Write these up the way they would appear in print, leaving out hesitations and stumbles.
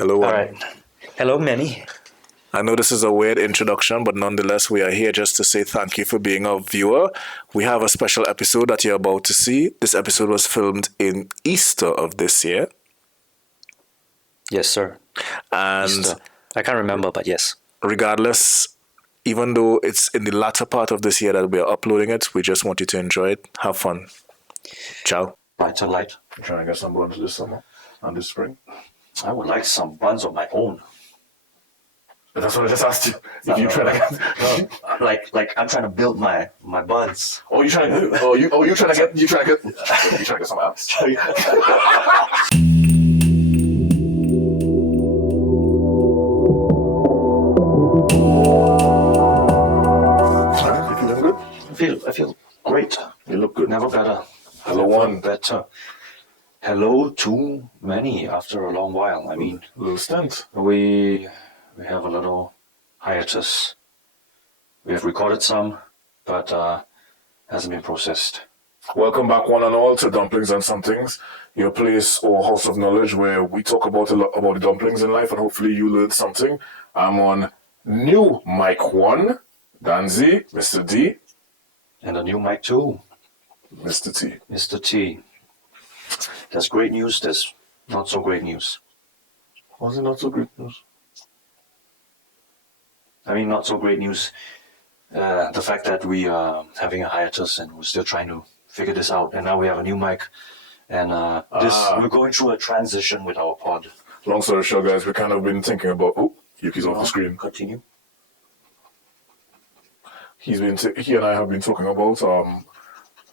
Hello, All right. Hello, Manny. I know this is a weird introduction, but nonetheless, we are here just to say thank you for being a viewer. We have a special episode that you're about to see. This episode was filmed in Easter of this year. Yes, sir. And Easter. I can't remember, but yes. regardless, even though it's in the latter part of this year that we are uploading it, we just want you to enjoy it. Have fun. Ciao. Light. I'm trying to get some buns this summer and this spring. I would like some buns of my own. That's what I just asked you. If you try to get, like I'm trying to build my buns. you trying to get some apps. I feel great. You look good. Never better. Hello, Never one. better. Hello, too many after a long while. I mean, Little stint. we have a little hiatus. We have recorded some, but hasn't been processed. Welcome back, one and all, to Dumplings and Somethings, your place or house of knowledge where we talk about a lot about the dumplings in life, and hopefully you learn something. I'm on new mic 1, Danzi, Mr. D, And a new mic too, Mr. T. Mr. T. There's great news, there's not so great news. Was it not so good news? I mean, not so great news. The fact that we are having a hiatus and we're still trying to figure this out, and now we have a new mic, and we're going through a transition with our pod. Long story short, guys, we kind of been thinking about. Oh, Yuki's off the screen. Continue. He and I have been talking about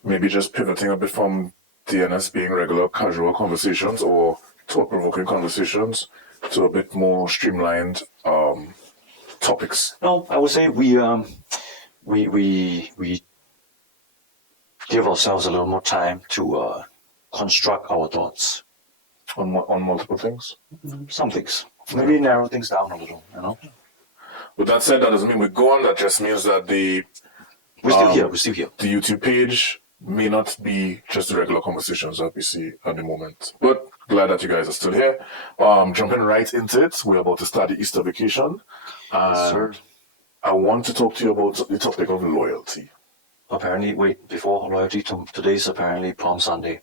maybe just pivoting a bit from DNS being regular casual conversations or thought-provoking conversations to a bit more streamlined topics. No, I would say we give ourselves a little more time to construct our thoughts. On multiple things. Some things. Maybe narrow things down a little, you know? With that said, that doesn't mean we go on. That just means that the We're still here. the YouTube page may not be just the regular conversations that we see at the moment. But glad that you guys are still here. Jumping right into it, we're about to start the Easter vacation. Yes, sir. I want to talk to you about the topic of loyalty. Apparently, before loyalty, today's apparently Palm Sunday.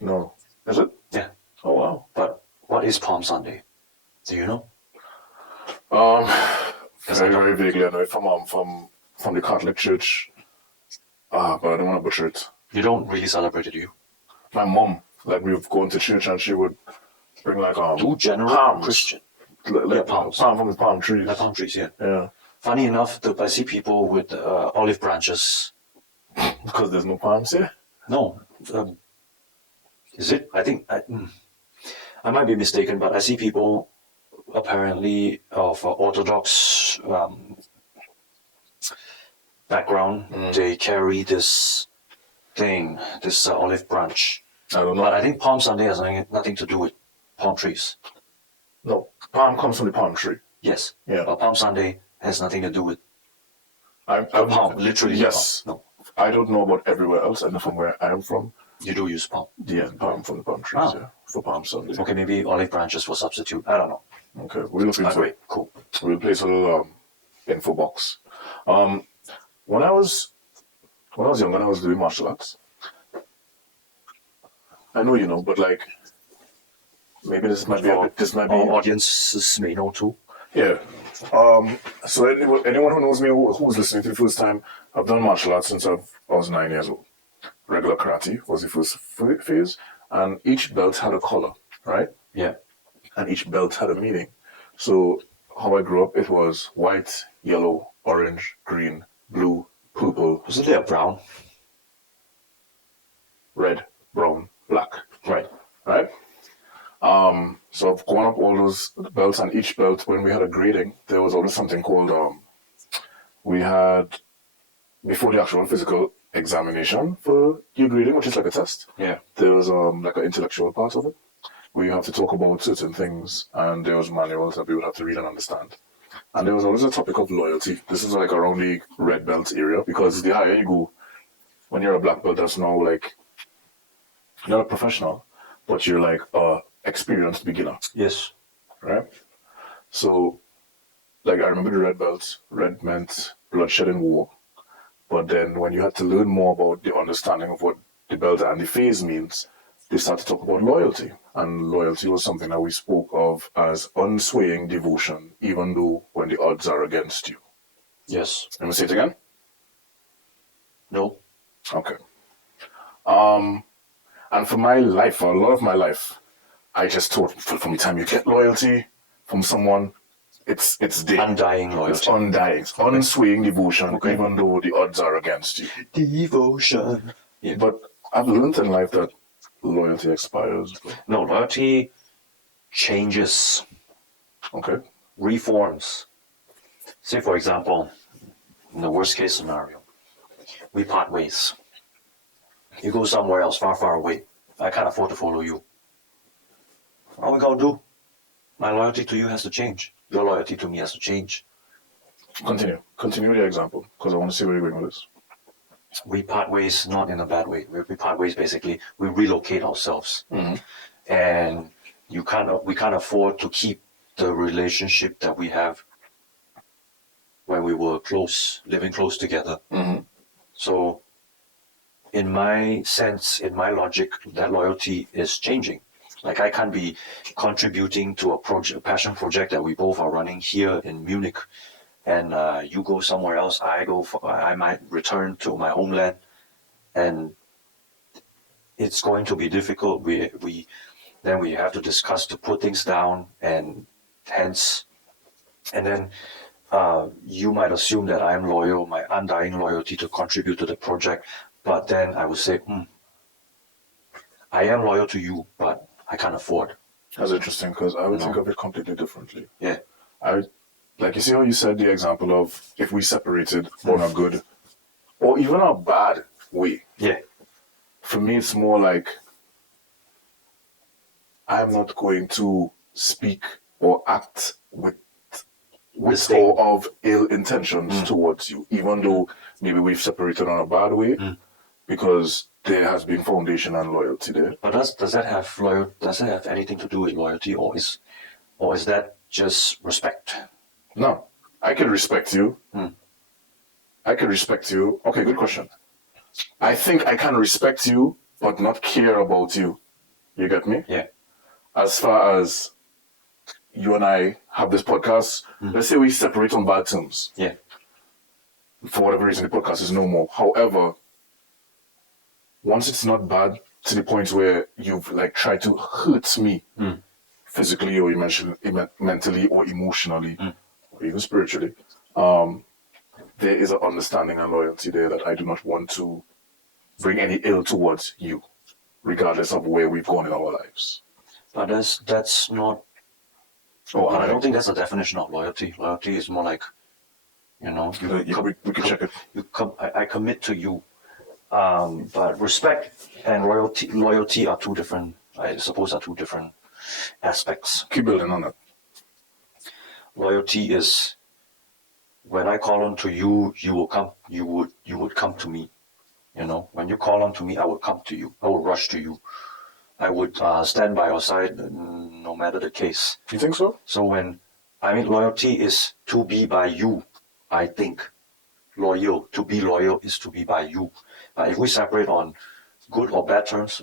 No. Is it? Yeah. Oh, wow. But what is Palm Sunday? Do you know? Very vaguely, I know it from the Catholic Church. But I don't want to butcher it. You don't really celebrate it, do you? My mom, like, we've gone to church and she would bring like Do general palms. Christian. Palms. Palm from the palm trees. Like palm trees, yeah. Yeah. Funny enough, I see people with olive branches. Because there's no palms here. No. Is it? I think I might be mistaken, but I see people apparently of Orthodox background. They carry this thing, this olive branch. I don't know. But I think Palm Sunday has nothing to do with palm trees. No, palm comes from the palm tree. Yes. Yeah. But Palm Sunday has nothing to do with palm. literally. Yes. Palm. No. I don't know about everywhere else. I know from where I am from. You do use palm. Yeah, palm from the palm trees. Yeah, for Palm Sunday. Okay, maybe olive branches for substitute. I don't know. Okay, we'll look into Great. it. Cool. We'll place a little info box. When I was young, when I was doing martial arts, I know you know, but like maybe this might be Our audiences may know too. yeah. So anyone who knows me who's listening to the first time, I've done martial arts since I was 9 years old. Regular karate was the first phase, and each belt had a color, right? Yeah. And each belt had a meaning. So how I grew up, it was white, yellow, orange, green, blue, purple, Wasn't there a brown? red, brown, black. Right. Right? So I've gone up all those belts, and each belt, when we had a grading, there was always something called, we had, before the actual physical examination for your grading, which is like a test, Yeah. there was like an intellectual part of it, where you have to talk about certain things, and there was manuals that we would have to read and understand. And there was always a topic of loyalty. This is like around the red belt area, because the higher you go, when you're a black belt, that's now like, you're not a professional, but you're like a experienced beginner. Yes. right? So, like, I remember the red belts. Red meant bloodshed in war. But then when you had to learn more about the understanding of what the belt and the phase means, they started to talk about loyalty. And loyalty was something that we spoke of as unswaying devotion, even though when the odds are against you. Yes. Let me say it again. No. Okay. And for my life, for a lot of my life, I just thought from the time you get loyalty from someone, it's there. Undying loyalty. It's undying, it's unswaying devotion, even though the odds are against you. Devotion. Yeah. But I've learned in life that loyalty expires. No, loyalty changes, Okay. reforms. Say, for example, in the worst case scenario, we part ways. You go somewhere else, far, far away. I can't afford to follow you. What are we gonna do? My loyalty to you has to change. Your loyalty to me has to change. Continue. Continue the example, because I want to see where you're going with this. We part ways not in a bad way. We part ways basically, we relocate ourselves. Mm-hmm. And we can't afford to keep the relationship that we have when we were close, living close together. Mm-hmm. So in my sense, in my logic, that loyalty is changing. Like I can't be contributing to a passion project that we both are running here in Munich, and you go somewhere else. I might return to my homeland, and it's going to be difficult. Then we have to discuss to put things down, and then you might assume that I am loyal, my undying loyalty to contribute to the project, but then I would say, I am loyal to you, but I can't afford. That's interesting, because I would think of it completely differently. Yeah. Like, you see how you said the example of if we separated on a good or even a bad way. Yeah. For me, it's more like I'm not going to speak or act with or of ill intentions towards you, even though maybe we've separated on a bad way, because there has been foundation and loyalty there. But does that have anything to do with loyalty, or is that just respect? No, I can respect you. I can respect you. Okay, good question. I think I can respect you, but not care about you. You get me? Yeah. As far as you and I have this podcast, let's say we separate on bad terms. Yeah. For whatever reason, the podcast is no more. However, once it's not bad to the point where you've like tried to hurt me physically or mentally or emotionally or even spiritually, there is an understanding and loyalty there that I do not want to bring any ill towards you, regardless of where we've gone in our lives. But that's not. Oh, I don't think that's a definition of loyalty. Loyalty is more like, we can check it. I commit to you. But respect and loyalty are two different. I suppose are two different aspects. Keep building on that. Loyalty is when I call on to you, you will come. You would come to me. When you call on to me, I would come to you. I would rush to you. I would stand by your side, no matter the case. You think so? So loyalty is to be by you. I think to be loyal is to be by you. But if we separate on good or bad terms,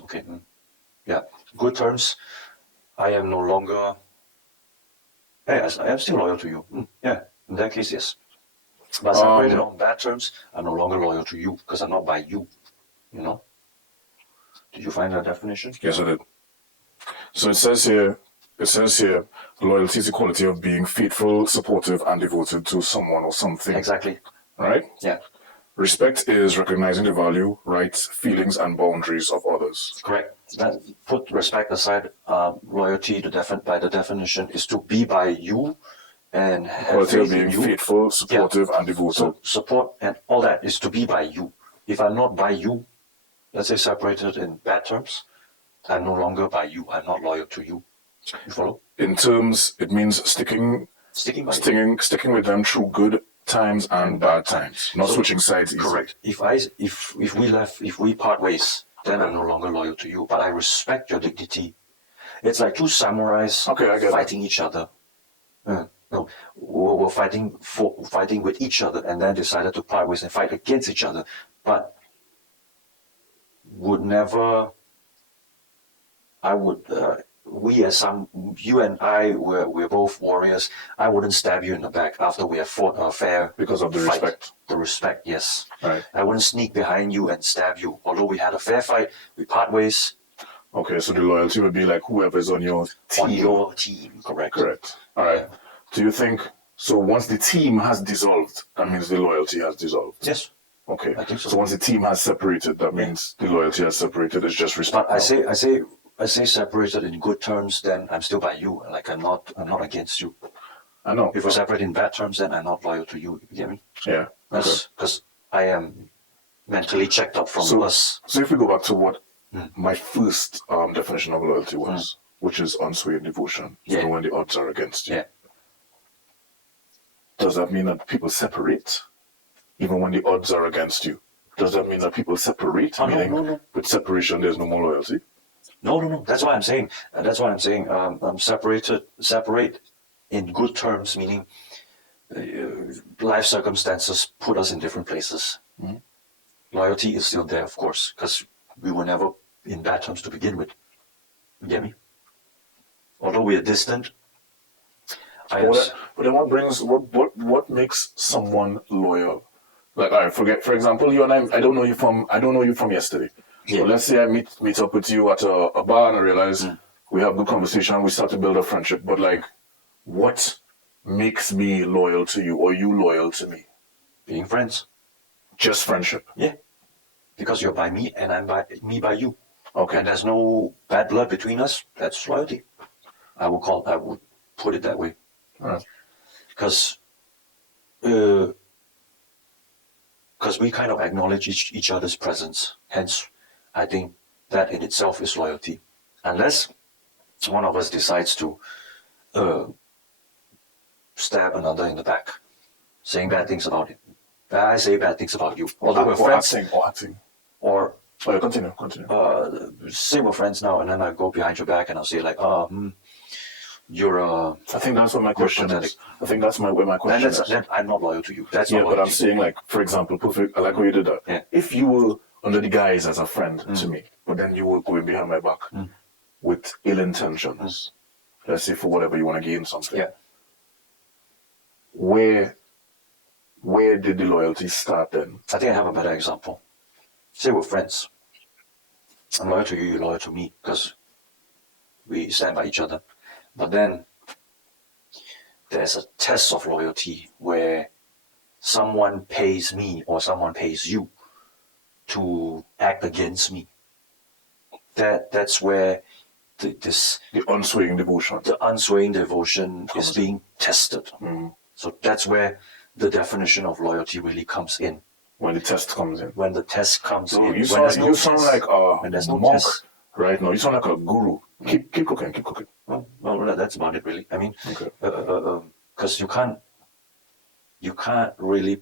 good terms, I am no longer. Hey, I am still loyal to you. In that case, yes. But separated on bad terms, I'm no longer loyal to you because I'm not by you. Did you find that definition? Yes, I did. So it says here, loyalty is the quality of being faithful, supportive, and devoted to someone or something. Exactly. Right? Yeah. Respect is recognizing the value, rights, feelings, and boundaries of others. Correct. Put respect aside. Loyalty, by the definition, is to be by you and have quality faith of being in you. Faithful, supportive, and devoted. So support and all that is to be by you. If I'm not by you, let's say separated in bad terms, I'm no longer by you. I'm not loyal to you. You follow? In terms, it means sticking with them through good times and bad times, not switching sides easily. Correct. If we part ways, then I'm no longer loyal to you. But I respect your dignity. It's like two samurais Okay, I get fighting each other. No, were fighting with each other, and then decided to part ways and fight against each other, but would never. I would. We as you and I, we're both warriors. I wouldn't stab you in the back after we have fought a fair because of the fight. respect. The respect, yes. Right. I wouldn't sneak behind you and stab you. Although we had a fair fight, we part ways. Okay, so the loyalty would be like whoever's on your team. On your team, correct. Correct. All right. Yeah. Do you think so? Once the team has dissolved, that means the loyalty has dissolved. Yes. Okay. I think so. So once the team has separated, that means the loyalty has separated. It's just respect. But I say separated in good terms, then I'm still by you. Like I'm not against you. I know. If we separate in bad terms, then I'm not loyal to you. You get me? Yeah. Because I am mentally checked up from us. So if we go back to what my first definition of loyalty was, which is unswayed devotion, even when the odds are against you. Yeah. Does that mean that people separate, even when the odds are against you? Does that mean that people separate? Meaning no. with separation, there's no more loyalty? No. That's why I'm saying. Separate in good terms, meaning life circumstances put us in different places. Mm-hmm. Loyalty is still there, of course, because we were never in bad terms to begin with. You get me? Although we are distant. But then what makes someone loyal? Like, all right, for example, you and I don't know you from yesterday. Yeah. So let's say I meet up with you at a bar and I realize we have good conversation, we start to build a friendship. But like, what makes me loyal to you or you loyal to me? Being friends. Just friendship. Yeah. Because you're by me and I'm by you. Okay. And there's no bad blood between us. That's loyalty. I would put it that way. All right. Because we kind of acknowledge each other's presence. Hence, I think that in itself is loyalty. Unless one of us decides to stab another in the back, saying bad things about it. I say bad things about you. Although we're friends. Acting. Or Continue. say we're friends now, and then I go behind your back and I'll say like, you're I think that's what my question is. I think that's where my question is. Then I'm not loyal to you. That's yeah, not but loyalty. I'm saying like, for example, perfect. I like how you did that. Yeah. If you were under the guise as a friend to me, but then you were going behind my back with ill intentions, let's say for whatever you want to gain something. Yeah. Where did the loyalty start then? I think I have a better example. Say we're friends. I'm loyal to you, you're loyal to me, because we stand by each other. But then there's a test of loyalty where someone pays me or someone pays you to act against me. That's where the unswaying devotion. The unswaying devotion is being tested. So that's where the definition of loyalty really comes in. When the test comes in. When the test comes in. You sound like a monk right now. You sound like a guru. Keep cooking. Well, that's about it, really. I mean, okay. Because you can't really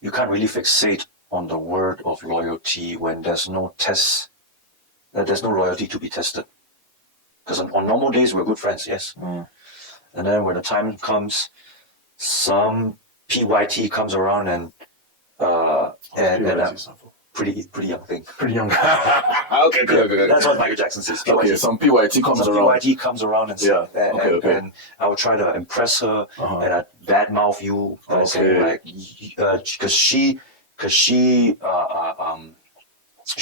you can't really fixate on the word of loyalty when there's no test. There's no loyalty to be tested. Because on normal days we're good friends, yes. And then when the time comes, some PYT comes around and pretty young thing. Pretty young. Okay. That's what Michael Jackson says. PYT. Okay, some PYT comes around. PYT comes around and says, and I would try to impress her and I badmouth you by saying like, because she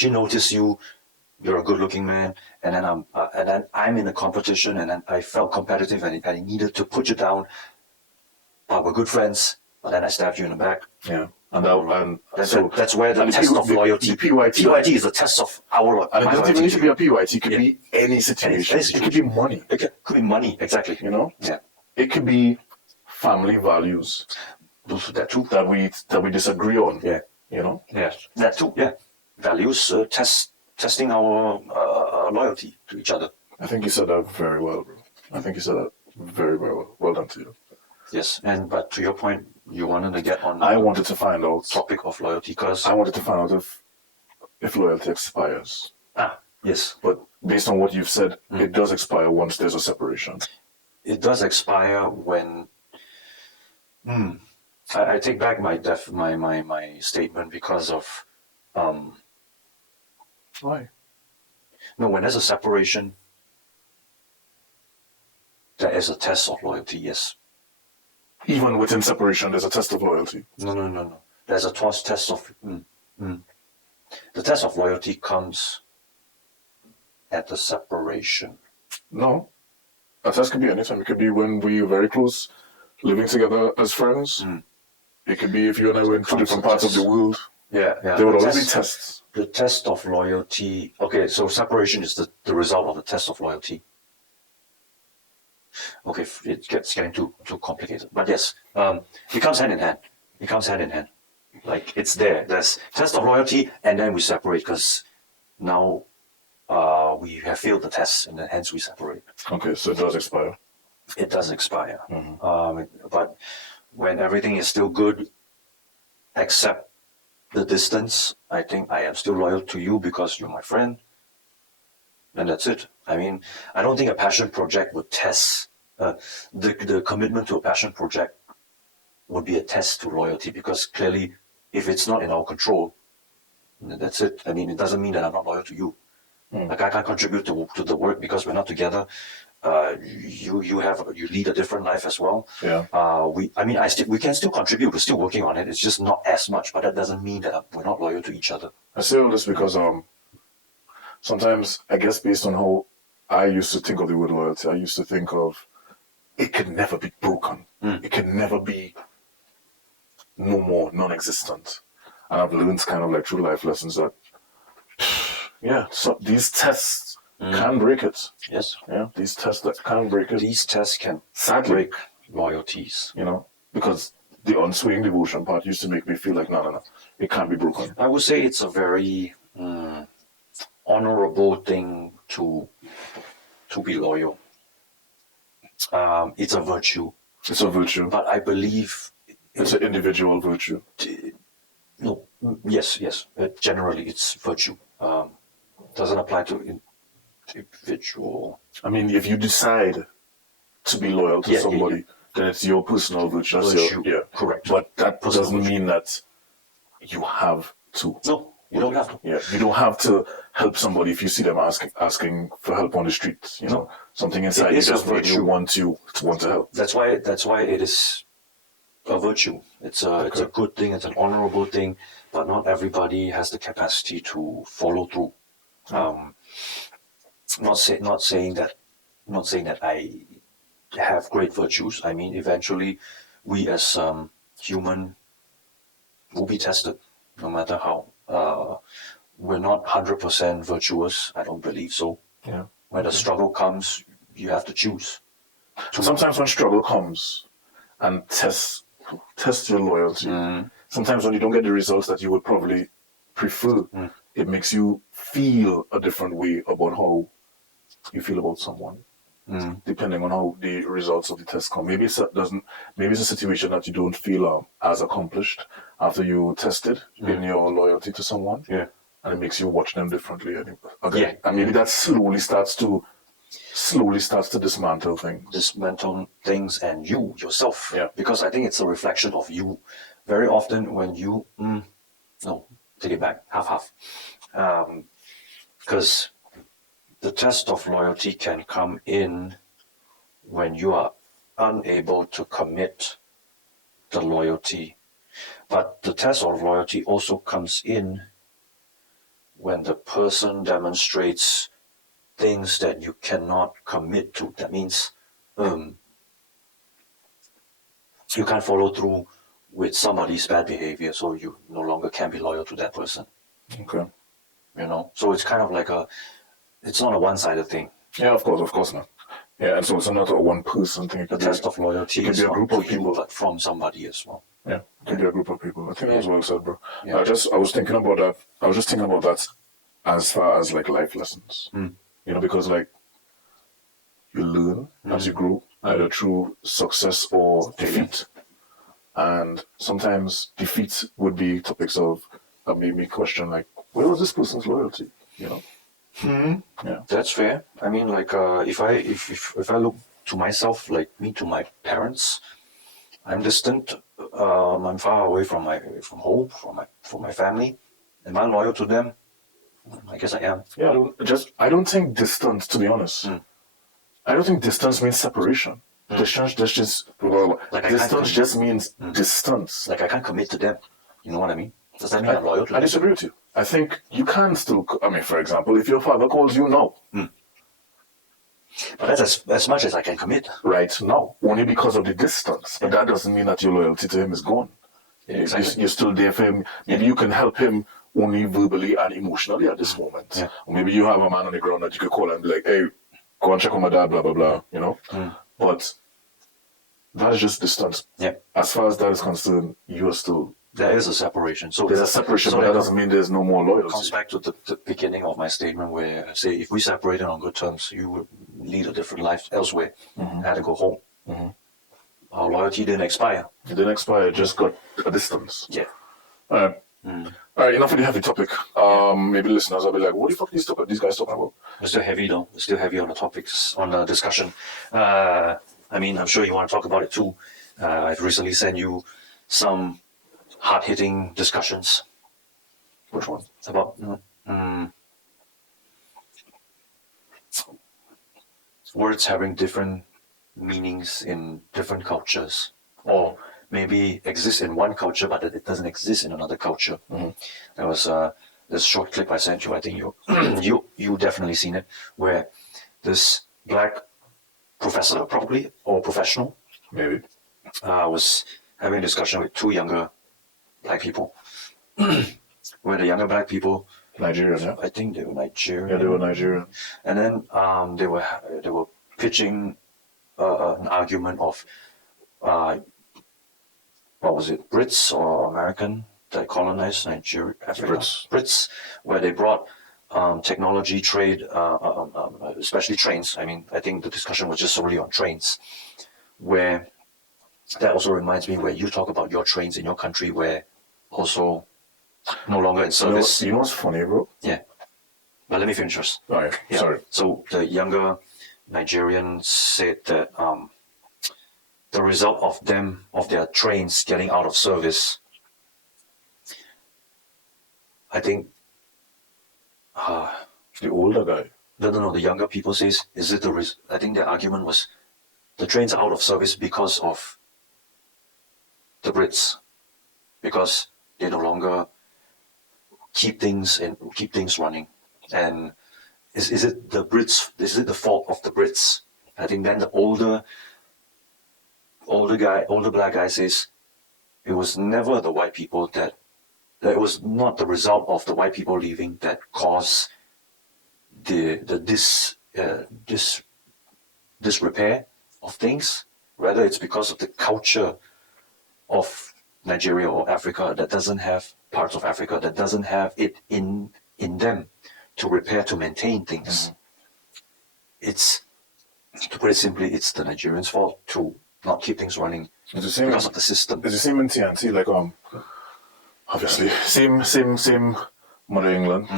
noticed you're a good-looking man, and then I'm in a competition, and then I felt competitive, and I needed to put you down. But we're good friends. But then I stabbed you in the back. Yeah, that's where the test of loyalty. PYT is the test of our loyalty. And it doesn't even need to be a PYT. It could be any situation. It could be money. It could be money, exactly. You know. Yeah. It could be family values. That too. That we disagree on. Yeah. You know. Yeah. That too. Yeah. Values testing our loyalty to each other. I think you said that very well, bro. I think you said that very, very well. Well done to you. Yes, but to your point, you wanted to get on. I wanted to find out topic of loyalty because I wanted to find out if loyalty expires. Yes. But based on what you've said, it does expire once there's a separation. It does expire when. I take back my statement because of Why? no, when there's a separation, there is a test of loyalty. Yes. Even within separation, there's a test of loyalty. No. There's a test of. The test of loyalty comes at the separation. No. A test could be anytime. It could be when we're very close, living together as friends. It could be if you and I were in two different parts of the world. Yeah. There would always be tests. The test of loyalty. Okay, so separation is the result of the test of loyalty. Okay, it gets getting too complicated. But yes, it comes hand in hand. It comes hand in hand. Like it's there. There's test of loyalty, and then we separate because now we have failed the test, and then hence we separate. Okay, so it does expire. It does expire. But when everything is still good, except the distance, I think I am still loyal to you because you're my friend. And that's it. I mean, I don't think a passion project would test the commitment to a passion project would be a test to loyalty because clearly, if it's not in our control, then that's it. I mean, it doesn't mean that I'm not loyal to you. Like I can't contribute to the work because we're not together. You lead a different life as well. Yeah. We can still contribute. We're still working on it. It's just not as much, but that doesn't mean that we're not loyal to each other. I say all this because sometimes, I guess based on how I used to think of the word loyalty, I used to think of it can never be broken. It can never be no more, non-existent. And I've learned kind of like through life lessons that, so these tests can break it. Yes. Yeah, these tests that can break it. These tests can Sadly, break loyalties. Because the unswaying devotion part used to make me feel like, no, it can't be broken. I would say it's a very honorable thing to be loyal. It's a virtue. It's a virtue. But I believe it's an individual virtue. No, yes. Generally, it's virtue. Doesn't apply to individual. I mean, if you decide to be loyal to somebody, then it's your personal virtue. Correct. But that doesn't mean that you have to. No, you don't have to. Yeah, you don't have to help somebody if you see them asking for help on the street. Something inside you just made you want to help. That's why it is a virtue. It's a good thing. It's an honorable thing. But not everybody has the capacity to follow through. Not saying that I have great virtues. I mean, eventually, we as human will be tested, no matter how. We're not 100% virtuous. I don't believe so. Yeah. When the struggle comes, you have to choose. Sometimes when struggle comes and test your loyalty, sometimes when you don't get the results that you would probably prefer, it makes you feel a different way about how you feel about someone, depending on how the results of the test come. Maybe it's a situation that you don't feel as accomplished after you tested in your loyalty to someone. Yeah. And it makes you watch them differently. And maybe that slowly starts to dismantle things. Dismantle things and you yourself. Yeah. Because I think it's a reflection of you. Very often when you no, take it back, half. Because the test of loyalty can come in when you are unable to commit the loyalty. But the test of loyalty also comes in when the person demonstrates things that you cannot commit to. That means you can't follow through with somebody's bad behavior, so you no longer can be loyal to that person. Okay. So it's kind of like it's not a one-sided thing. Yeah, of course not. Yeah, and so it's not a one-person thing. The test of loyalty is be a group not of for you, people, but from somebody as well. Yeah, it could be a group of people. I think that was well said, bro. Yeah. I was thinking about that. I was just thinking about that as far as like life lessons. Because like you learn as you grow, either through success or defeat. And sometimes defeat would be topics of that made me question like, where was this person's loyalty? Yeah. That's fair. I mean, like, if I look to myself, like me to my parents, I'm distant. I'm far away from home, from my family. Am I loyal to them? I guess I am. Yeah, I don't think distance, to be honest. I don't think distance means separation. Like I can't Distance just means distance. Like I can't commit to them. You know what I mean? Does that mean I'm loyal to I them? disagree with you. I think you can still, I mean, for example, if your father calls you now, But that's as much as I can commit. right now, only because of the distance. But that doesn't mean that your loyalty to him is gone. Exactly. You're still there for him. Maybe you can help him only verbally and emotionally at this moment. Yeah. Or maybe you have a man on the ground that you could call and be like, hey, go and check on my dad, blah, blah, blah, you know? But that is just distance. Yeah. As far as that is concerned, you are still... There is a separation. So There's a separation, so but that doesn't mean there's no more loyalty. It comes back to the beginning of my statement where I say if we separated on good terms, you would lead a different life elsewhere. I had to go home. Our loyalty didn't expire. It didn't expire, it just got a distance. Yeah. All right, enough of the heavy topic. Maybe listeners will be like, what the fuck are these guys talking about? We're still heavy though. We're still heavy on the topics, on the discussion. I mean, I'm sure you want to talk about it too. I've recently sent you some hard-hitting discussions. Which one? About words having different meanings in different cultures, or maybe exist in one culture but that it doesn't exist in another culture. There was this short clip I sent you. I think you definitely seen it, where this black professor, probably, or professional, Maybe. was having a discussion with two younger black people, where the younger black people, Nigerian, yeah? I think they were Nigerian. Yeah, they were Nigerian. And then they were pitching an argument of what was it, Brits or American that colonized Nigeria, Africa? Brits, where they brought technology, trade, especially trains. I mean, I think the discussion was just solely on trains, where that also reminds me where you talk about your trains in your country where also no longer in service. You know what's funny, bro? Yeah. But let me finish first. All right, Yeah. sorry. So the younger Nigerian said that the result of their trains getting out of service, I think, The older guy. no, the younger people says, is it I think their argument was the trains are out of service because of the Brits, because they no longer keep things running. And is it the Brits? Is it the fault of the Brits? I think then the older black guy says it was never the white people that it was not the result of the white people leaving that caused this repair of things. Rather, it's because of the culture of Nigeria or Africa that doesn't have parts of Africa that doesn't have it in them to repair, to maintain things. It's, to put it simply, it's the Nigerians' fault to not keep things running because of the system. It's the same in TNT, like obviously same Mother England,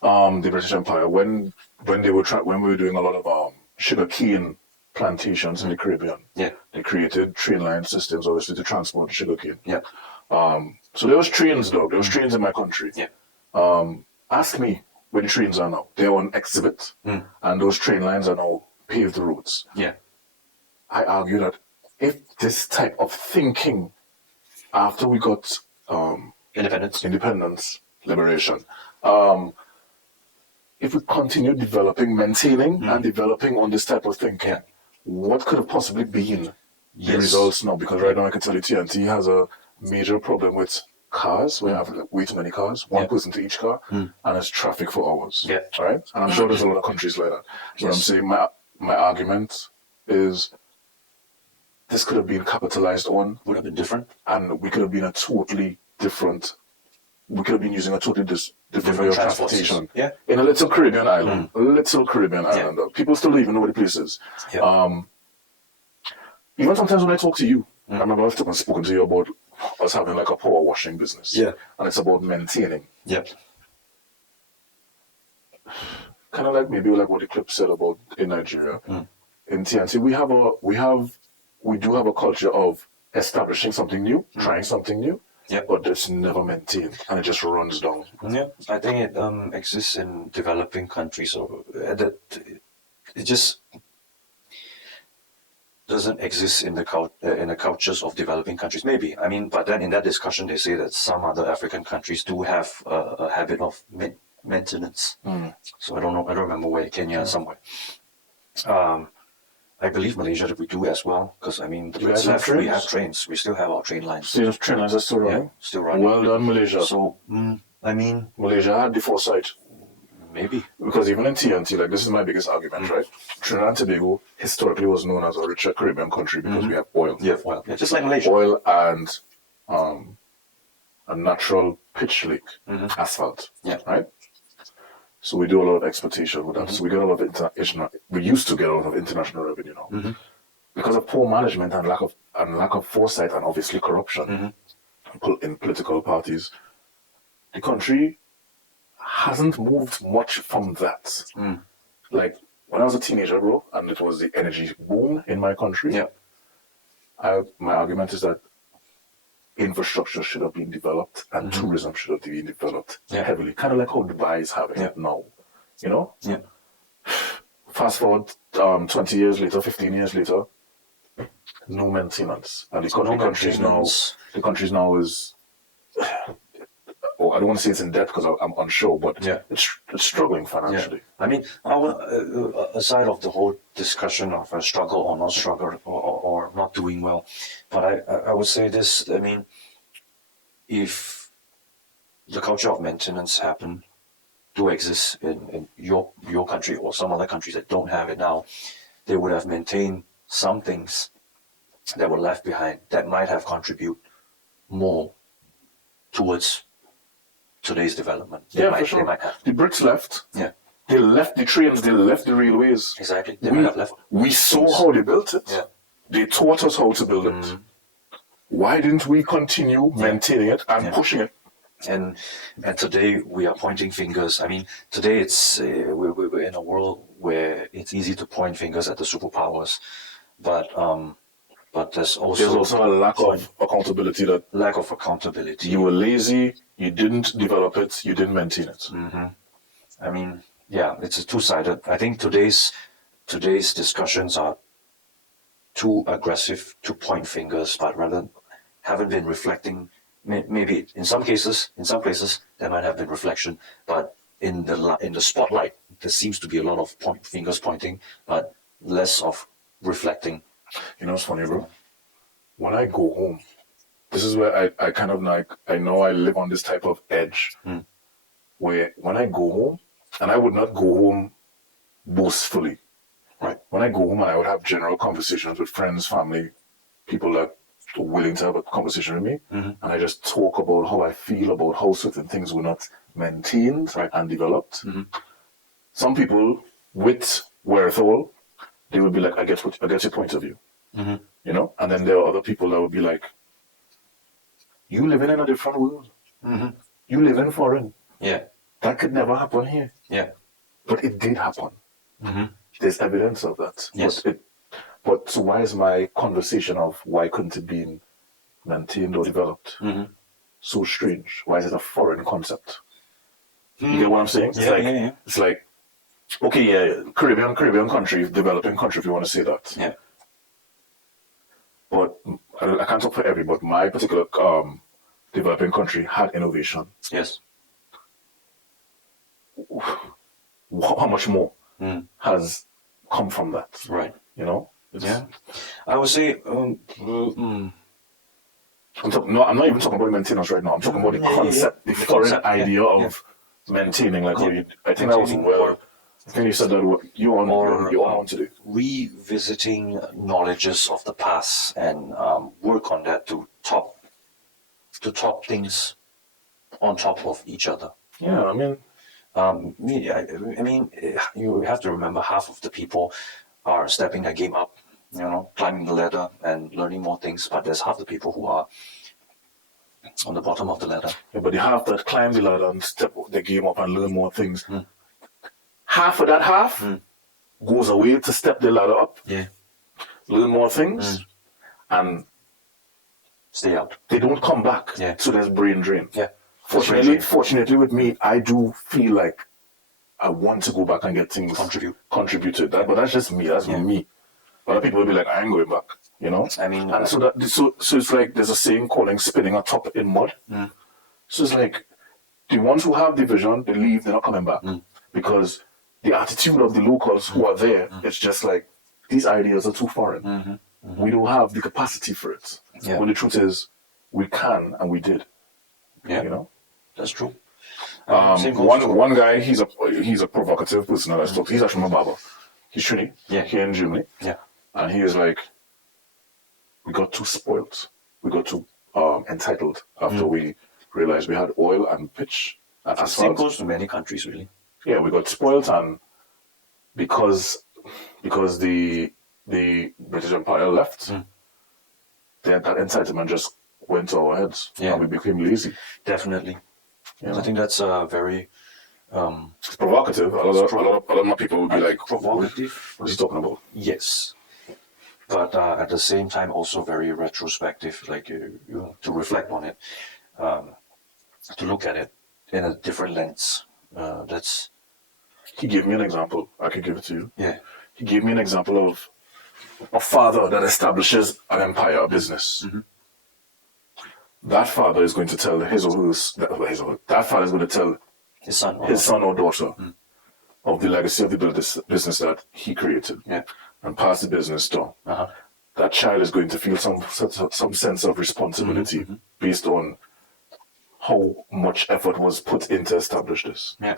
the British Empire. When we were doing a lot of sugar cane plantations in the Caribbean, they created train line systems obviously to transport the sugar cane. Yeah. So there was trains though. There was trains in my country. Yeah. Ask me where the trains are now. They're on exhibit, and those train lines are now paved roads. Yeah. I argue that if this type of thinking, after we got independence, liberation, if we continue developing, maintaining, and developing on this type of thinking, what could have possibly been the results now? Because right now I can tell you TNT has a major problem with cars. We have way too many cars, one person to each car, and it's traffic for hours. Yeah. Right? And I'm sure there's a lot of countries like that. But I'm saying my argument is this could have been capitalized on. Would have been different. And we could have been using a totally different way of transportation. Yeah. In a little Caribbean island. People still don't even know where the place is. Yeah. Even sometimes when I talk to you, I remember I've spoken to you about us having like a power washing business. Yeah. And it's about maintaining. Yep. kind of like maybe like what the clip said about in Nigeria. In TNT, we do have a culture of establishing something new, trying something new, Yeah. but it's never maintained, and it just runs down. Yeah, I think it exists in developing countries, or that it just doesn't exist in the cultures of developing countries. Maybe, I mean, but then in that discussion, they say that some other African countries do have a habit of maintenance. So I don't know. I don't remember where, Kenya somewhere. I believe Malaysia that we do as well, because I mean, You guys have we trains? have trains. We still have our train lines. Still, train lines are still running. Still running. Well done, Malaysia. So I mean, Malaysia had the foresight. maybe. Because even in TNT, like this is my biggest argument, right? Trinidad and Tobago historically was known as a richer Caribbean country because we have oil. Yeah, well, yeah, just like Malaysia. Oil and a natural pitch lake, asphalt. Yeah. Right? So we do a lot of exportation with that. So we get a lot of we used to get a lot of international revenue now. Because of poor management and lack of foresight and obviously corruption in political parties, the country hasn't moved much from that. Like when I was a teenager, bro, and it was the energy boom in my country. Yeah. My argument is that infrastructure should have been developed and tourism should have been developed heavily, kind of like how Dubai is having it now. You know? Yeah. Fast forward 20 years later, 15 years later, no maintenance, and the country's now is. I don't want to say it's in debt because I'm unsure, but it's struggling financially. Yeah. I mean, aside of the whole discussion of a struggle or not struggle or not doing well, but I would say this, I mean, if the culture of maintenance do exist in your country or some other countries that don't have it now, they would have maintained some things that were left behind that might have contributed more towards today's development. For sure. They might have. The Brits left. Yeah. They left the trains, they left the railways. Exactly. They might have left. We saw how they built it. Yeah. They taught us how to build it. Why didn't we continue maintaining it and pushing it? And today we are pointing fingers. I mean, today it's we're in a world where it's easy to point fingers at the superpowers, but there's also a lack of accountability. Lack of accountability. You were lazy. You didn't develop it. You didn't maintain it. I mean, yeah, it's two-sided. I think today's discussions are too aggressive to point fingers, but rather haven't been reflecting. Maybe in some places there might have been reflection, but in the spotlight there seems to be a lot of fingers pointing, but less of reflecting. You know what's funny, bro? When I go home, this is where I kind of like, I know I live on this type of edge where when I go home, and I would not go home boastfully, right? When I go home, I would have general conversations with friends, family, people that are willing to have a conversation with me, and I just talk about how I feel about how certain things were not maintained and developed. Some people with wherewithal, they would be like, I get your point of view, you know? And then there are other people that would be like, you living in a different world. You live in foreign. Yeah. That could never happen here. Yeah. But it did happen. There's evidence of that. Yes. But so why is my conversation of why couldn't it be maintained or developed so strange? Why is it a foreign concept? You get what I'm saying? It's like, okay, Caribbean country, developing country, if you want to say that. Yeah. But I can't talk for every, but my particular developing country had innovation. Yes. How much more has come from that? Right. You know? Yeah. I would say. I'm not even talking about maintenance right now. I'm talking about the concept, the foreign idea of maintaining. Like, I think that was well. I think you said that you want to do. Revisiting knowledges of the past and work on that to top things on top of each other. Yeah, I mean. I mean, you have to remember half of the people are stepping their game up, you know, climbing the ladder and learning more things, but there's half the people who are on the bottom of the ladder. Yeah, but the half that climb the ladder and step the game up and learn more things half of that half goes away to step the ladder up, Yeah. learn more things, and Stay out. they don't come back. Yeah. So there's brain drain. Yeah. Fortunately with me, I do feel like I want to go back and get things contribute to that. But that's just me. That's me. Other people will be like, I ain't going back. You know? I mean, and so it's like there's a saying calling spinning a top in mud. So it's like the ones who have the vision, they leave, they're not coming back. Because the attitude of the locals who are there, it's just like these ideas are too foreign. We don't have the capacity for it. Yeah. When the truth is, we can and we did. Yeah. You know? That's true. One guy, he's a provocative person that I spoke to. He's actually my barber. He's Trini, here in Germany. Yeah. And he is like, we got too spoiled. We got too entitled after we realized we had oil and pitch and asphalt. Same goes to many countries, really. Yeah, we got spoiled, and because the British Empire left, that entitlement just went to our heads, and we became lazy. Definitely. You know? I think that's very it's provocative. A lot of my people would be like, provocative. What are you talking about? Yes. But at the same time, also very retrospective, like to reflect on it, to look at it in a different lens. He gave me an example. I could give it to you. Yeah. He gave me an example of a father that establishes an empire, a business. That father is going to tell that father is going to tell his son or daughter of the legacy of the business that he created, and pass the business down. That child is going to feel some sense of responsibility based on how much effort was put into establish this. Yeah.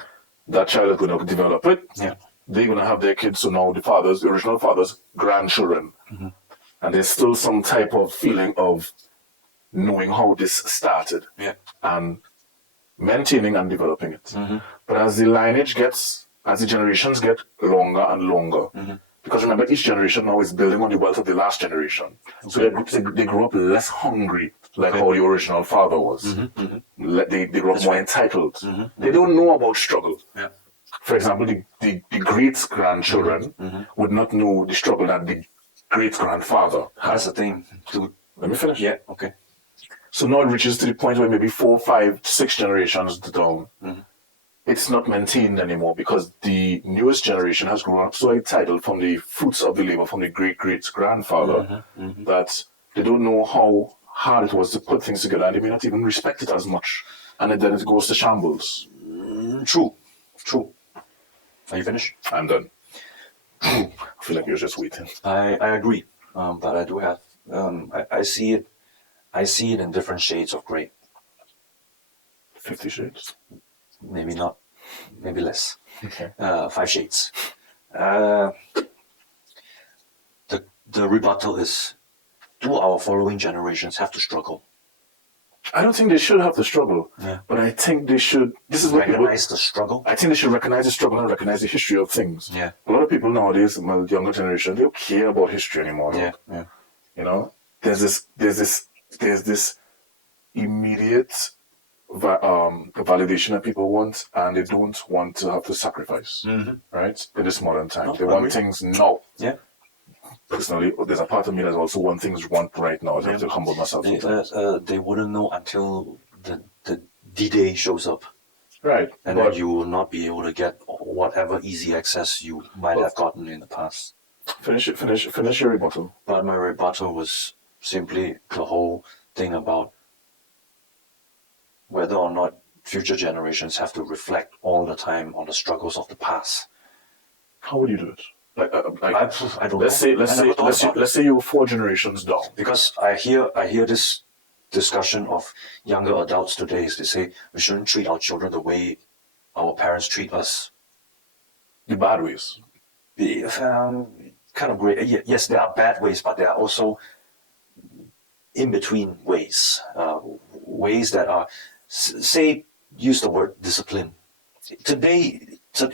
That child is going to develop it. Yeah. They're going to have their kids, so now the original father's grandchildren. And there's still some type of feeling of knowing how this started and maintaining and developing it. But as the generations get longer and longer, because remember, each generation now is building on the wealth of the last generation. So they grow up less hungry, like how the original father was. They grow up more entitled. They don't know about struggle. For example, the great-grandchildren would not know the struggle that the great-grandfather had. That's the thing. Let me finish. Yeah, okay. So now it reaches to the point where maybe 4, 5, 6 generations down, it's not maintained anymore because the newest generation has grown up so entitled from the fruits of the labor from the great-great-grandfather that they don't know how hard it was to put things together, and they may not even respect it as much. And then it goes to shambles. True. Are you finished? I'm done. I feel like you're just waiting. I agree, but I do have I see it in different shades of gray. 50 Shades? Maybe not, maybe less. Okay. 5 shades. The rebuttal is: do our following generations have to struggle? I don't think they should have to struggle, but I think they should. This is what recognize the struggle. I think they should recognize the struggle and recognize the history of things. Yeah. A lot of people nowadays, my younger generation, they don't care about history anymore. Yeah. You know, there's this immediate validation that people want, and they don't want to have to sacrifice. Right? In this modern time, they want things now. Yeah. Personally, there's a part of me that also want things right now. I have to humble myself sometimes. They wouldn't know until the D-Day shows up. Right. And then you will not be able to get whatever easy access you might have gotten in the past. Finish your rebuttal. But my rebuttal was simply the whole thing about whether or not future generations have to reflect all the time on the struggles of the past. How would you do it? I don't let's know. Let's say you're 4 generations down. Because I hear this discussion of younger adults today. Is they say we shouldn't treat our children the way our parents treat us. The bad ways. Kind of great. Yes, there are bad ways, but there are also in between ways. Ways that are, say, use the word discipline.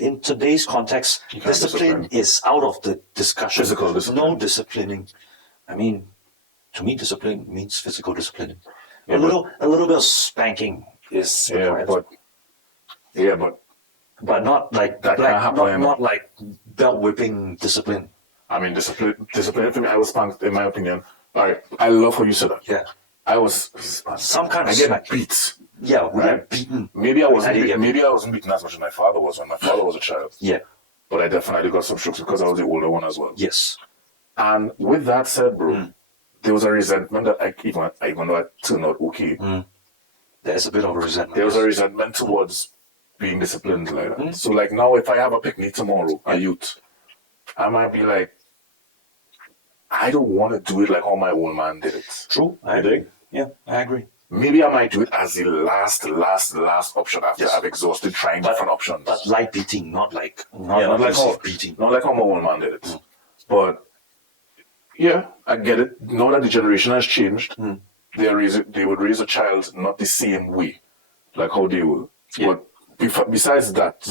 In today's context, discipline is out of the discussion. Physical discipline. No disciplining. I mean, to me, discipline means physical discipline. Yeah, a little bit of spanking is required. But but not like That can't happen. not like belt whipping discipline. I mean, discipline for me, I was spanked, in my opinion. All right, I love how you said that. Yeah, I was, some kind of I get smack. beat. Yeah, we Right? get beaten. Maybe I wasn't, didn't get maybe I wasn't beaten as much as my father was when my father was a child. Yeah. But I definitely got some strokes because I was the older one as well. Yes. And with that said, bro, there was a resentment that even though I turned out okay, There's a bit of a resentment. there was a resentment towards being disciplined like that. So like now, if I have a picnic tomorrow, a youth, I might be like, I don't want to do it like how my old man did it. True. I You agree. dig? Yeah, I agree. Maybe I might do it as the last option after I've exhausted trying different options. But light beating, not like not like how beating. not like how my old man did it. But yeah, I get it. Now that the generation has changed, they would raise a child not the same way, like how they were. Yeah. But besides that,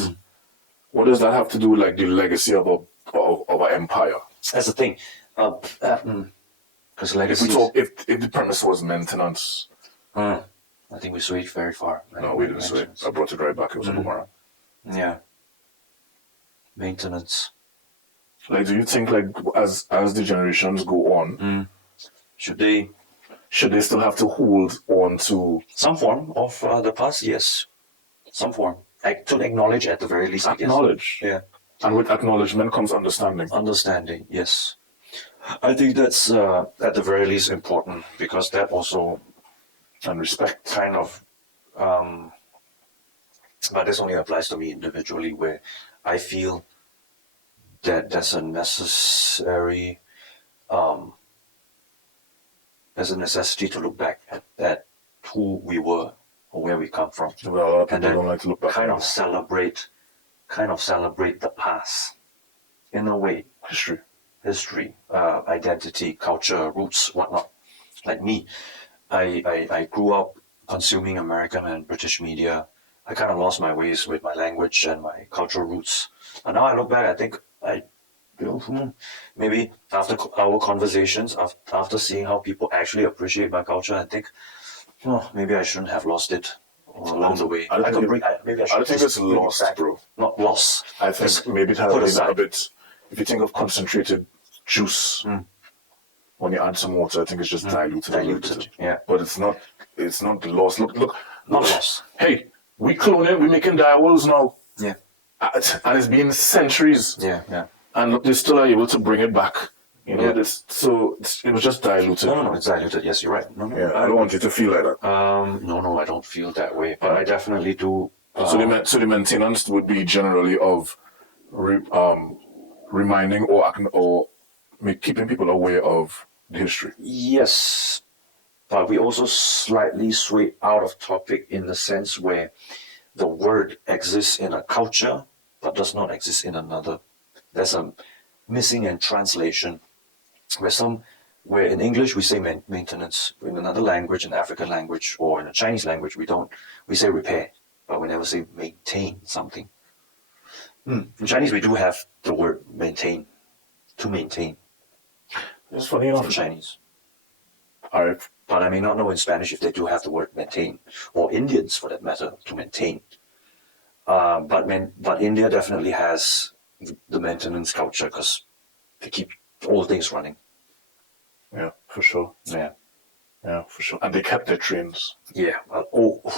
what does that have to do with like the legacy of our empire? That's the thing. Because If legacy. we talk, if the premise was maintenance, I think we swayed very far. no, we didn't say. I brought it right back. It was a boomerang. Yeah. Maintenance. Like, do you think like as the generations go on, Should they still have to hold on to some form of the past? Yes, some form. Like to acknowledge at the very least. I guess. acknowledge? Yeah. And with acknowledgement comes understanding. Understanding. Yes. I think that's at the very least important because that also And respect. kind of. But this only applies to me individually, where I feel that there's a necessary. There's a necessity to look back at who we were or where we come from, Well, a lot of and people then don't like to look back. kind of celebrate the past in a way. History, identity, culture, roots, whatnot. Like me, I grew up consuming American and British media. I kind of lost my ways with my language and my cultural roots. And now I look back, I think maybe after our conversations, after seeing how people actually appreciate my culture, I think, maybe I shouldn't have lost it along the way. I don't think it's lost, bro. Not lost. I think maybe it has put been aside. a bit. If you think of concentrated juice, when you add some water, I think it's just diluted. a little bit. Yeah. But it's not. It's not lost. Look. Not lost. Hey, we cloning. We're making direwolves now. Yeah. And it's been centuries. Yeah. And look, they still are able to bring it back. You know, Yeah. It was just diluted. No, it's diluted. Yes, you're right. No. Yeah, I don't want you to feel like that. No, I don't feel that way. But I definitely do. So the maintenance would be generally of reminding or keeping people aware of the history. Yes, but we also slightly sway out of topic in the sense where the word exists in a culture but does not exist in another. There's a missing in translation where in English we say maintenance, in another language, an African language or in a Chinese language we say repair, but we never say maintain something. In Chinese we do have the word maintain, to maintain. It's funny enough. In Chinese. Alright. But I may not know in Spanish if they do have the word maintain, or Indians for that matter, to maintain. But India definitely has the maintenance culture because they keep all things running. Yeah, for sure. Yeah. Yeah, for sure. And they kept their trains. Yeah,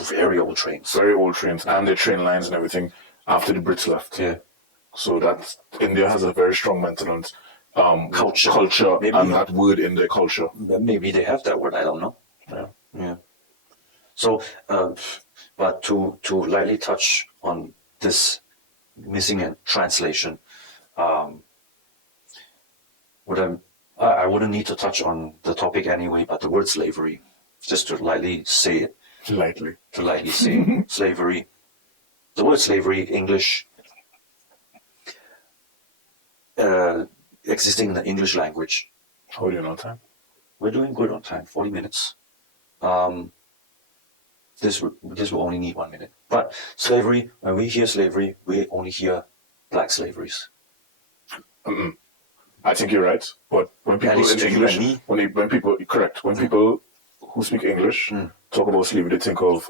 very old trains. Very old trains. And their train lines and everything after the Brits left. Yeah. So India has a very strong maintenance Culture. Maybe, and that word in their culture. Maybe they have that word, I don't know. Yeah. So, but to lightly touch on this missing in translation, I wouldn't need to touch on the topic anyway, but the word slavery, just to lightly say it. Lightly. To lightly say slavery. The word slavery, English, existing in the English language. How are you on time? We're doing good on time, 40 minutes. This will only need 1 minute. But slavery, when we hear slavery, we only hear black slaveries. I think you're right. But when people in English, when people, correct, when people who speak English talk about slavery, they think of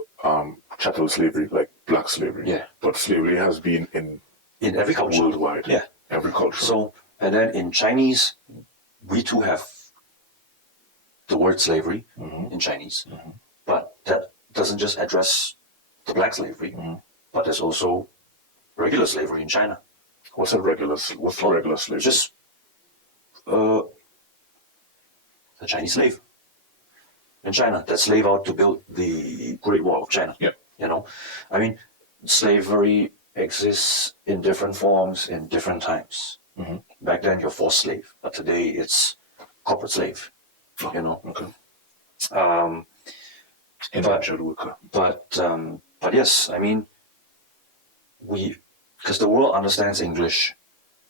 chattel slavery, like black slavery. Yeah. But slavery has been in every culture. worldwide. Yeah. Every culture. So, and then in Chinese, we too have the word slavery in Chinese, but that doesn't just address the black slavery, but there's also regular slavery in China. What's the regular slavery? Just the Chinese slave in China that slave out to build the Great Wall of China. Yeah. You know, I mean, slavery exists in different forms in different times. Back then, you're forced slave, but today it's corporate slave. You know. Okay. Indentured worker. But yes, I mean, because the world understands English,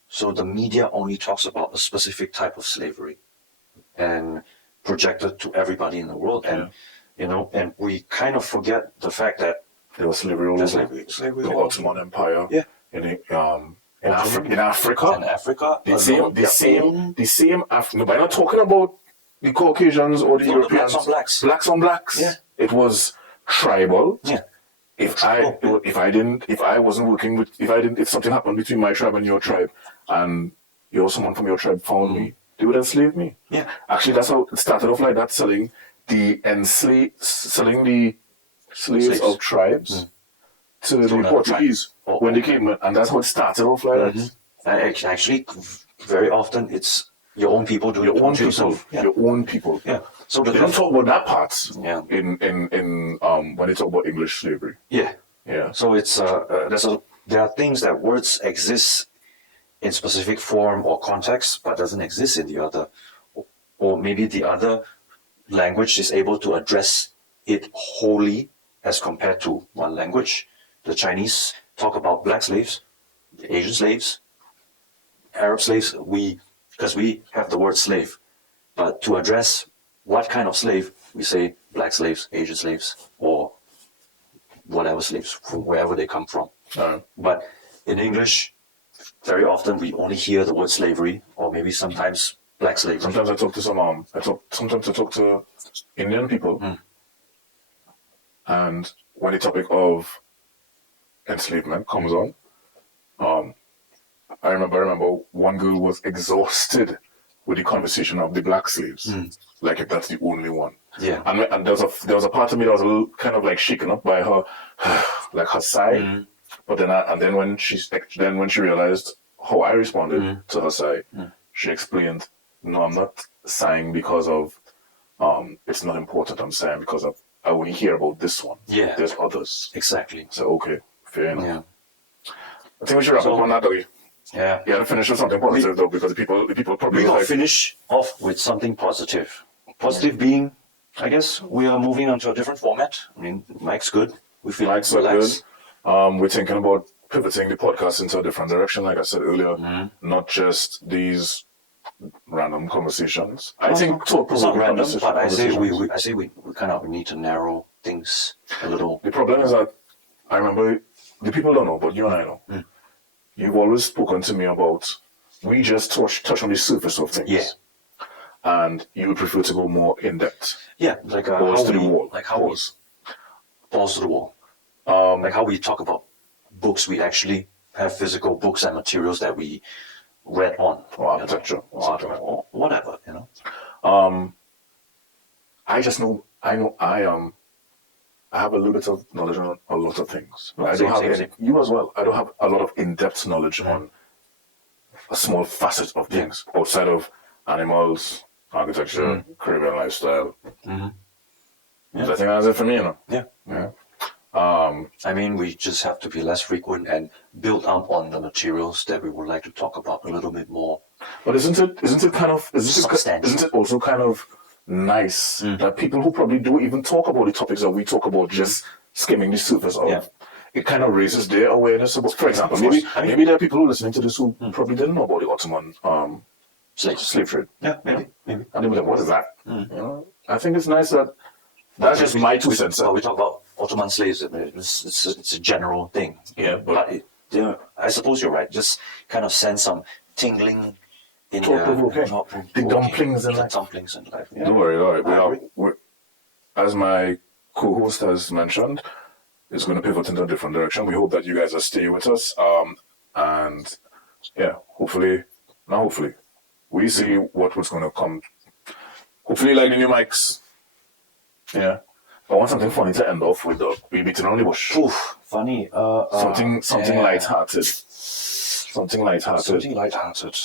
so the media only talks about a specific type of slavery, and projected to everybody in the world, and you know, and we kind of forget the fact that there was slavery all over. The Ottoman Empire. Yeah. In Africa. The same Africa. But I'm not talking about the Caucasians or the Europeans. Blacks on blacks. Yeah. It was tribal. Yeah. If something happened between my tribe and your tribe, and someone from your tribe found me, they would enslave me. Yeah. Actually, that's how it started off like that, selling the slaves of tribes to the Portuguese when they came, and that's how it started off like that. And actually, very often it's your own people doing your own people. Yourself. Yeah. Your own people. Yeah. So they don't talk about that part. Yeah. In when they talk about English slavery. Yeah. Yeah. So it's there are things that words exist in specific form or context, but doesn't exist in the other, or maybe the other language is able to address it wholly as compared to one language. The Chinese talk about black slaves, Asian slaves, Arab slaves. Because we have the word slave, but to address what kind of slave, we say black slaves, Asian slaves, or whatever slaves from wherever they come from. But in English, very often we only hear the word slavery, or maybe sometimes black slavery. Sometimes I talk to sometimes I talk to Indian people, and when the topic of enslavement comes on, I remember one girl was exhausted with the conversation of the black slaves, like if that's the only one. Yeah. And there was a part of me that was a little kind of like shaken up by her, like her sigh. But then when she realized how I responded to her sigh, she explained, "No, I'm not sighing because of it's not important. I'm sighing because I only hear about this one. Yeah. There's others." Exactly. So okay, fair enough. Yeah. I think we should wrap up on that, though. Yeah. Yeah, to finish with something positive though, because the people probably We'll finish off with something positive. Positive being, I guess we are moving on to a different format. I mean, Mike's good. We feel Mike's relaxed. Good. We're thinking about pivoting the podcast into a different direction, like I said earlier, not just these random conversations. I think it's not random, but I say we kind of need to narrow things a little. The problem is that I remember the people don't know, but you and I know. You've always spoken to me about we just touch on the surface of things. Yeah. And you would prefer to go more in depth. Yeah, like balls to the wall. Like how balls to the wall. Like how we talk about books, we actually have physical books and materials that we read on. Or architecture. Or whatever, you know. I just know I have a little bit of knowledge on a lot of things. You as well. I don't have a lot of in-depth knowledge on a small facet of things outside of animals, architecture, Caribbean lifestyle. Yeah. I think that's it for me, you know. Yeah. I mean, we just have to be less frequent and build up on the materials that we would like to talk about a little bit more. But isn't it also kind of nice that people who probably don't even talk about the topics that we talk about, just skimming the surface of it, kind of raises their awareness about, for example, maybe there are people who are listening to this who probably didn't know about the Ottoman slave trade. Yeah, maybe. And they were like, what is that? You know, I think it's nice that's just my 2 cents. We talk about Ottoman slaves. It's a general thing. Yeah, but I suppose you're right. Just kind of send some tingling in the dumplings and life. Dumplings and life. Yeah. Don't worry, all right. As my co-host has mentioned, is going to pivot into a different direction. We hope that you guys are staying with us. And yeah, hopefully, we see what's going to come. Hopefully, like the new mics. Yeah. I want something funny to end off with, though. We beating around the bush. Oof, funny. Something yeah. light-hearted. Something light-hearted. Something light-hearted.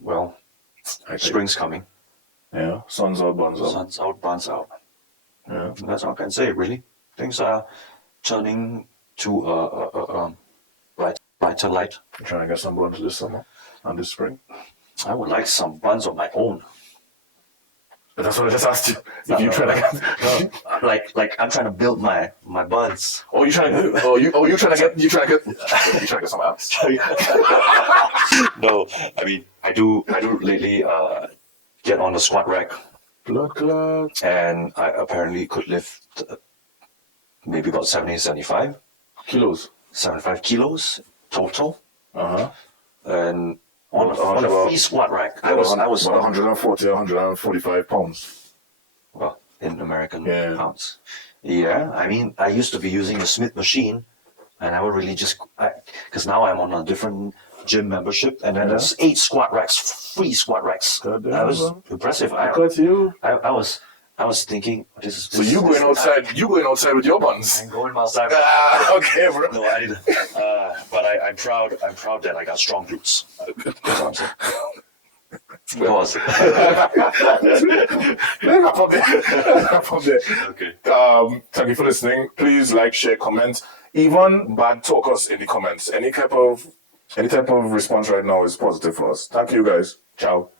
Well, spring's coming. Yeah. Sun's out, buns out. Sun's out, buns out. Yeah. That's all I can say, really. Things are turning to brighter light. I'm trying to get some buns this summer and this spring. I would like some buns of my own. But that's what I just asked you. If you try to get, like I'm trying to build my buns. you trying to get some apps. No, I mean I do lately get on the squat rack, Blood clot. and I apparently could lift maybe about 75 Kilos. kilos total, Uh-huh. and on a free squat rack. I was 140, 145 pounds. well in American Yeah. pounds. Yeah, I mean I used to be using the Smith machine, and I would really just because now I'm on a different gym membership, and then there's 8 squat racks, free squat racks. Goddamn, That was man. impressive. Look at you. I was thinking, this is. So you going outside? You going outside with your buns? I'm going outside. Okay, bro. No, I didn't. But I'm proud. I'm proud that I got strong glutes. That's what I'm saying. Pause. Wrap up there. Okay. Thank you for listening. Please like, share, comment. Even bad talk us in the comments. Any type of response right now is positive for us. Thank you guys. Ciao.